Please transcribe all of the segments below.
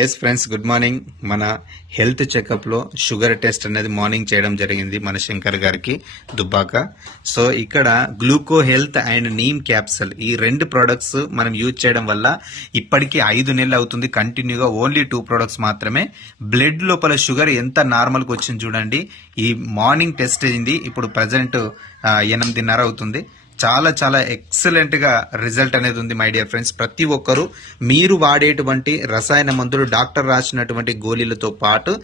Yes friends, good morning. మన health checkup లో sugar test అనేది మార్నింగ్ చేయడం జరిగింది మన శంకర్ గారికి దుబ్బాక. సో ఇక్కడ gluco health and neem capsule ఈ రెండు ప్రొడక్ట్స్ మనం యూజ్ చేయడం వల్ల ఇప్పటికీ 5 నెలలు అవుతుంది కంటిన్యూగా. ఓన్లీ 2 ప్రొడక్ట్స్ మాత్రమే. బ్లడ్ లోపల షుగర్ ఎంత నార్మల్ కి వచ్చింది చూడండి. ఈ మార్నింగ్ టెస్ట్ అయింది, ఇప్పుడు ప్రజెంట్ 8:30 అవుతుంది. చాలా చాలా ఎక్సలెంట్ గా రిజల్ట్ అనేది ఉంది మై డియర్ ఫ్రెండ్స్. ప్రతి ఒక్కరు మీరు వాడేటువంటి రసాయన మందులు డాక్టర్ రాసినటువంటి గోళీలతో పాటు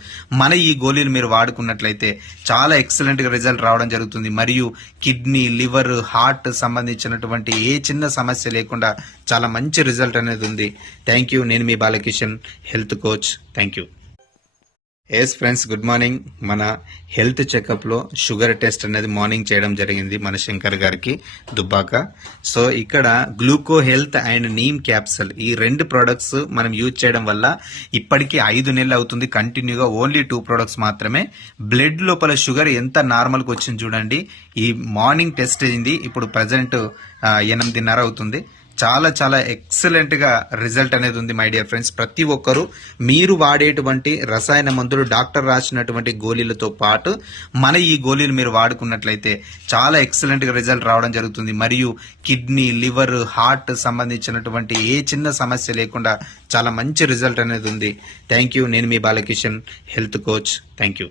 మన ఈ గోళీలు మీరు వాడుకున్నట్లయితే చాలా ఎక్సలెంట్ గా రిజల్ట్ రావడం జరుగుతుంది. మరియు కిడ్నీ, లివర్, హార్ట్ సంబంధించినటువంటి ఏ చిన్న సమస్య లేకుండా చాలా మంచి రిజల్ట్ అనేది ఉంది. Thank you. నేను మీ Balakishan, health coach. Thank you. Yes friends, good morning. మన హెల్త్ చెకప్ లో షుగర్ టెస్ట్ అనేది మార్నింగ్ చేయడం జరిగింది మన శంకర్ గారికి దుబ్బాక. సో ఇక్కడ gluco health and neem capsule ఈ రెండు ప్రొడక్ట్స్ మనం యూజ్ చేయడం వల్ల ఇప్పటికీ 5 నెలలు అవుతుంది కంటిన్యూగా. ఓన్లీ 2 ప్రొడక్ట్స్ మాత్రమే. బ్లడ్ లోపల షుగర్ ఎంత నార్మల్ కి వచ్చింది చూడండి. ఈ మార్నింగ్ టెస్ట్ అయింది, ఇప్పుడు ప్రజెంట్ 8:30 అవుతుంది. చాలా చాలా ఎక్సలెంట్ గా రిజల్ట్ అనేది ఉంది మై డియర్ ఫ్రెండ్స్. ప్రతి ఒక్కరు మీరు వాడేటువంటి రసాయన మందులు డాక్టర్ రాసినటువంటి గోళీలతో పాటు మన ఈ గోళీలు మీరు వాడుకున్నట్లయితే చాలా ఎక్సలెంట్ గా రిజల్ట్ రావడం జరుగుతుంది. మరియు కిడ్నీ, లివర్, హార్ట్ సంబంధించినటువంటి ఏ చిన్న సమస్య లేకుండా చాలా మంచి రిజల్ట్ అనేది ఉంది. Thank you. నేను మీ Balakishan, health coach. Thank you.